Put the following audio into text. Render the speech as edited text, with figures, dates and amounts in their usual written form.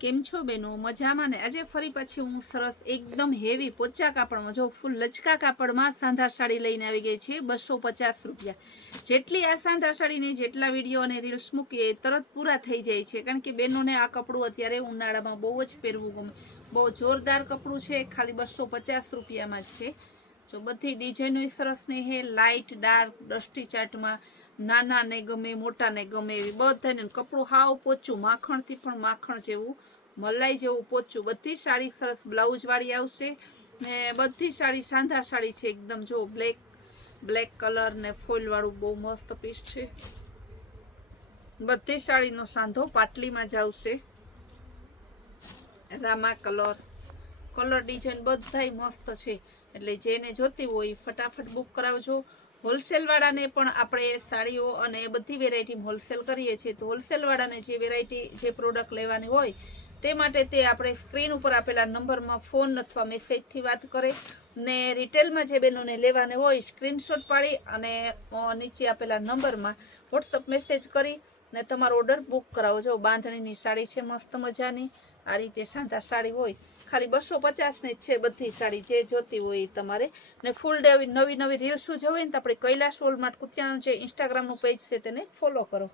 કેમ છો બેનો? મજામાં ને? આજે ફરી પાછી હું સરસ એકદમ હેવી પોચા કાપડમાં, જો ફૂલ લચકા કાપડમાં સાંધા સાડી લઈને આવી ગઈ છે 250 રૂપિયા. જેટલી આ સાંધા સાડીની જેટલા વિડીયો અને રીલ્સ મૂકીએ તરત પૂરા થઈ જાય છે, કારણ કે બેનોને આ કપડું અત્યારે ઉનાળામાં બહુ જ પહેરવું ગમે. બહુ જોરદાર કપડું છે, ખાલી 250 રૂપિયામાં જ છે. જો બધી ડિઝાઇનો સરસ ને હે, લાઇટ ડાર્ક ડસ્ટી ચાર્ટમાં, નાના ને ગમે મોટા ને ગમે એવી બધાને કપડું હાવ પોચું, માખણથી પણ માખણ જેવું, મલાઈ જેવું પોચું. બધી સાડી સરસ બ્લાઉઝ વાળી આવશે ને બધી સાડી સાંધા સાડી છે એકદમ. જો બ્લેક કલર ને ફોઇલ વાળું બહુ મસ્ત પીસ છે. બધી સાડીનો સાંધો પાટલીમાં જ આવશે. રામા કલર ડિઝાઇન બધાય મસ્ત છે, એટલે જેને જોતી હોય ફટાફટ બુક કરાવજો. હોલસેલ વાળાને પણ આપણે સાડીઓ અને બધી વેરાયટી હોલસેલ કરીએ છીએ, તો હોલસેલ વાળાને જે વેરાયટી જે પ્રોડક્ટ લેવાની હોય તે માટે તે આપણે સ્ક્રીન ઉપર આપેલા નંબરમાં ફોન અથવા મેસેજથી વાત કરે ને રિટેલમાં જે બહેનોને લેવાને હોય સ્ક્રીનશોટ પાડી અને નીચે આપેલા નંબરમાં વોટ્સઅપ મેસેજ કરી ને તમારો ઓર્ડર બુક કરાવજો. બાંધણીની સાડી છે મસ્ત મજાની, આ રીતે સાંધા સાડી હોય, ખાલી 250 ની જ છે બધી સાડી, જે જોતી હોય તમારે. ને ફૂલ ડે નવી રીલ્સ જોવી ને તો આપણે કૈલાશ વોલમાર્ટ કુતિયાનું જે ઇન્સ્ટાગ્રામનું પેજ છે તેને ફોલો કરો.